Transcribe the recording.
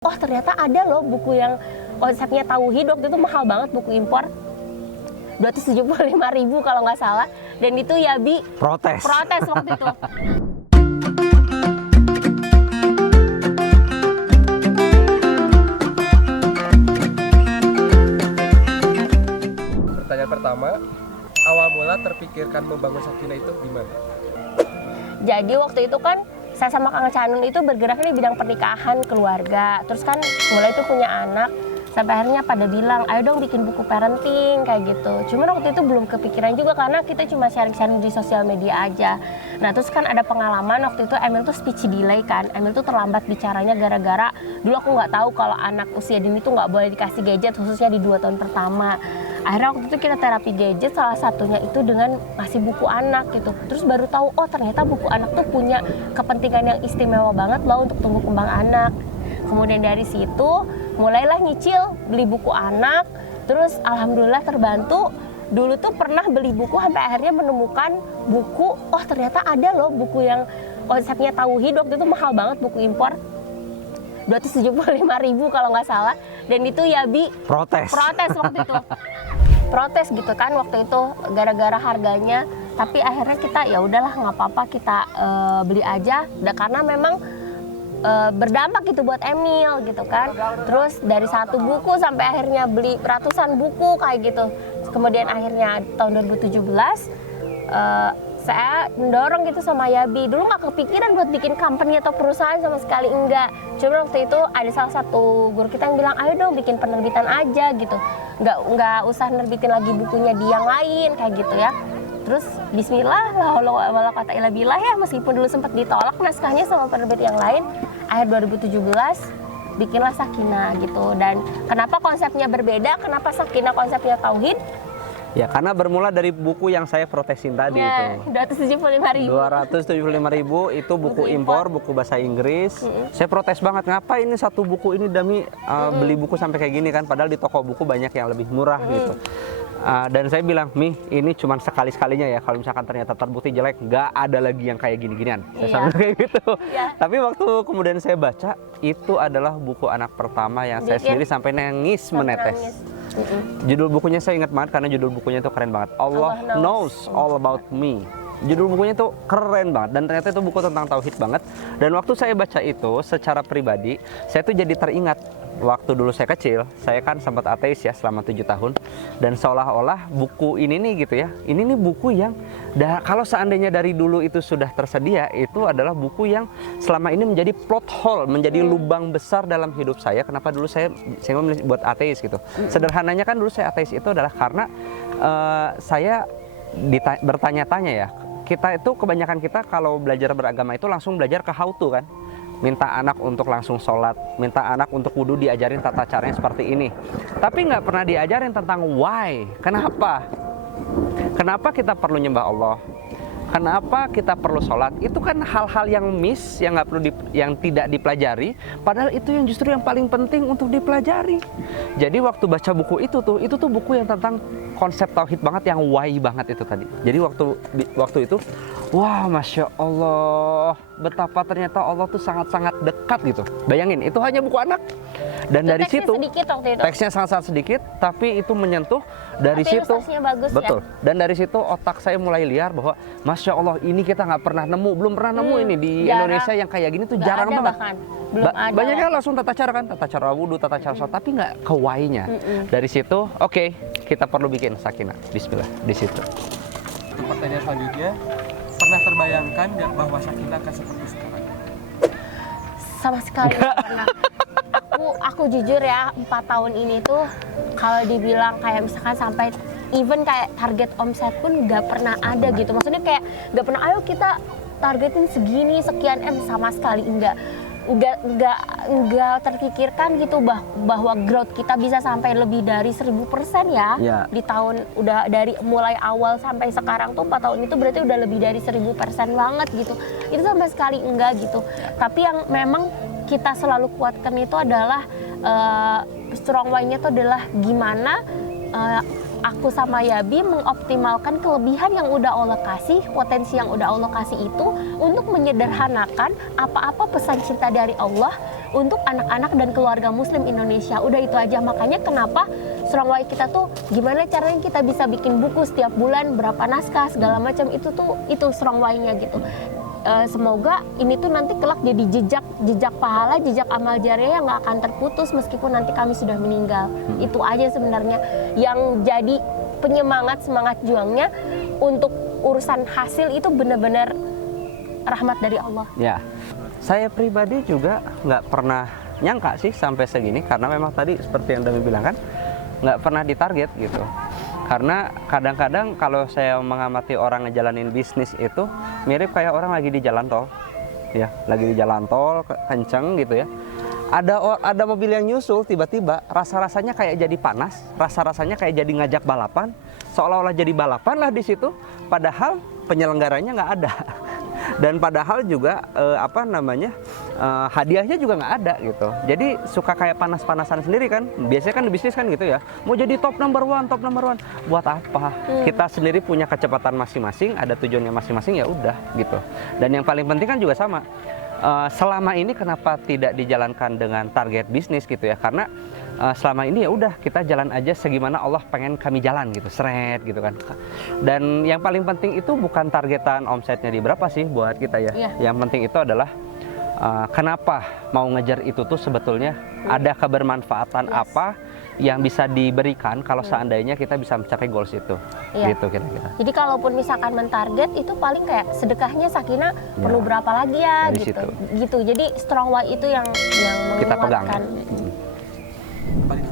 Oh ternyata ada loh buku yang konsepnya tauhid, waktu itu mahal banget, buku impor 275.000 kalau nggak salah, dan itu Yabi protes waktu itu. Pertanyaan pertama, awal mula terpikirkan membangun Sakinah itu gimana? Jadi waktu itu kan saya sama Kang Canun itu bergeraknya di bidang pernikahan, keluarga. Terus kan mulai itu punya anak, sampai akhirnya pada bilang, ayo dong bikin buku parenting kayak gitu. Cuman waktu itu belum kepikiran juga karena kita cuma sharing-sharing di sosial media aja. Nah terus kan ada pengalaman waktu itu Emil tuh speech delay kan. Emil tuh terlambat bicaranya gara-gara dulu aku nggak tahu kalau anak usia dini tuh nggak boleh dikasih gadget, khususnya di 2 tahun pertama. Akhirnya waktu itu kita terapi gadget, salah satunya itu dengan ngasih buku anak gitu. Terus baru tahu, oh ternyata buku anak tuh punya kepentingan yang istimewa banget loh untuk tumbuh kembang anak. Kemudian dari situ mulailah nyicil beli buku anak. Terus alhamdulillah terbantu. Dulu tuh pernah beli buku sampai akhirnya menemukan buku, oh ternyata ada loh buku yang konsepnya tauhid, waktu itu mahal banget, buku impor 275.000 kalau nggak salah, dan itu Yabi protes waktu itu. Protes gitu kan waktu itu gara-gara harganya, tapi akhirnya kita ya udahlah nggak apa-apa, kita beli aja. Dan karena memang berdampak gitu buat Emil gitu kan. Terus dari satu buku sampai akhirnya beli ratusan buku kayak gitu. Kemudian akhirnya tahun 2017 saya mendorong gitu sama Yabi. Dulu nggak kepikiran buat bikin company atau perusahaan sama sekali, enggak. Cuma waktu itu ada salah satu guru kita yang bilang, ayo dong bikin penerbitan aja gitu. Nggak usah nerbitin lagi bukunya di yang lain kayak gitu ya. Terus bismillah, wala kata ila billah ya, meskipun dulu sempat ditolak naskahnya sama penerbit yang lain, akhir 2017 bikinlah Sakinah gitu. Dan kenapa konsepnya berbeda, kenapa Sakinah konsepnya tauhid? ya, karena bermula dari buku yang saya protesin tadi Ya, itu 275.000. 275.000 itu buku impor, buku bahasa Inggris. Saya protes banget, ngapain ini satu buku ini demi beli buku sampai kayak gini kan, padahal di toko buku banyak yang lebih murah gitu. Dan saya bilang, Mi, ini cuma sekali-sekalinya ya, kalau misalkan ternyata terbukti jelek, nggak ada lagi yang kayak gini-ginian. Saya sambil kayak gitu. Tapi waktu kemudian saya baca, itu adalah buku anak pertama yang saya sendiri sampai nangis menetes. Judul bukunya saya ingat banget karena judul bukunya itu keren banget. Allah knows all about me. Judul bukunya itu keren banget dan ternyata itu buku tentang tauhid banget. Dan waktu saya baca itu secara pribadi, saya tuh jadi teringat waktu dulu saya kecil, saya kan sempat ateis ya selama 7 tahun. Dan seolah-olah buku ini nih gitu ya, ini nih buku yang kalau seandainya dari dulu itu sudah tersedia, itu adalah buku yang selama ini menjadi plot hole, menjadi lubang besar dalam hidup saya. Kenapa dulu saya memilih buat ateis gitu. Sederhananya kan dulu saya ateis itu adalah karena saya bertanya-tanya ya, kita itu kebanyakan kita kalau belajar beragama itu langsung belajar ke how to kan. Minta anak untuk langsung sholat, minta anak untuk wudhu diajarin tata caranya seperti ini. Tapi nggak pernah diajarin tentang why, kenapa? Kenapa kita perlu nyembah Allah? Kenapa kita perlu sholat? Itu kan hal-hal yang miss, yang nggak perlu yang tidak dipelajari. Padahal itu yang justru yang paling penting untuk dipelajari. Jadi waktu baca buku itu tuh buku yang tentang konsep tauhid banget, yang why banget itu tadi. Jadi waktu itu, wah masya Allah, betapa ternyata Allah tuh sangat-sangat dekat gitu. Bayangin, itu hanya buku anak. Dan itu dari situ teksnya sangat-sangat sedikit, tapi itu menyentuh dari tapi situ. Bagus, betul. Ya? Dan dari situ otak saya mulai liar bahwa masya Allah ini kita nggak pernah nemu, belum pernah nemu ini di Indonesia yang kayak gini tuh jarang banget. Banyak kan langsung tata cara kan, tata cara wudhu, tata cara sholat, tapi nggak ke why-nya. Dari situ, oke, kita perlu bikin Sakinah. Bismillah di situ. Untuk pertanyaan selanjutnya, pernah terbayangkan nggak bahwa Sakinah akan seperti sekarang? Sama sekali nggak pernah. Aku jujur ya, 4 tahun ini tuh kalau dibilang kayak misalkan sampai even kayak target omset pun nggak pernah ada gitu. Maksudnya kayak nggak pernah, ayo kita targetin segini sekian M, sama sekali nggak terpikirkan gitu bahwa growth kita bisa sampai lebih dari 1000% ya. Di tahun udah dari mulai awal sampai sekarang tuh 4 tahun itu berarti udah lebih dari 1000% banget gitu. Itu sama sekali enggak gitu. Tapi yang memang kita selalu kuatkan itu adalah strong why-nya itu adalah gimana aku sama Yabi mengoptimalkan kelebihan yang udah Allah kasih, potensi yang udah Allah kasih itu untuk menyederhanakan apa-apa pesan cinta dari Allah untuk anak-anak dan keluarga muslim Indonesia. Udah itu aja, makanya kenapa Strong Y kita tuh gimana caranya kita bisa bikin buku setiap bulan, berapa naskah, segala macam, itu Strong Y-nya gitu. Semoga ini tuh nanti kelak jadi jejak pahala, jejak amal jariah yang nggak akan terputus meskipun nanti kami sudah meninggal. Itu aja sebenarnya yang jadi semangat juangnya. Untuk urusan hasil itu benar-benar rahmat dari Allah. Ya, saya pribadi juga nggak pernah nyangka sih sampai segini, karena memang tadi seperti yang Dami bilang kan, nggak pernah ditarget gitu. Karena kadang-kadang kalau saya mengamati orang ngejalanin bisnis itu mirip kayak orang lagi di jalan tol, ya, lagi di jalan tol kenceng gitu ya. Ada mobil yang nyusul, tiba-tiba rasa-rasanya kayak jadi panas, rasa-rasanya kayak jadi ngajak balapan, seolah-olah jadi balapan lah di situ. Padahal penyelenggaranya nggak ada. Dan padahal juga hadiahnya juga nggak ada gitu. Jadi suka kayak panas-panasan sendiri kan. Biasanya kan di bisnis kan gitu ya. Mau jadi top number one. Buat apa? Kita sendiri punya kecepatan masing-masing, ada tujuannya masing-masing, ya udah gitu. Dan yang paling penting kan juga sama. Selama ini kenapa tidak dijalankan dengan target bisnis gitu ya? Karena selama ini ya udah kita jalan aja segimana Allah pengen kami jalan gitu, seret gitu kan. Dan yang paling penting itu bukan targetan omsetnya di berapa sih buat kita ya. Yang penting itu adalah kenapa mau ngejar itu tuh sebetulnya ada kebermanfaatan apa yang bisa diberikan kalau seandainya kita bisa mencapai goals itu. Gitu kira-kira. Jadi kalaupun misalkan mentarget itu paling kayak sedekahnya Sakinah perlu berapa lagi ya gitu. Gitu. Jadi Strong Y itu yang kita pegang. menguatkan. Paling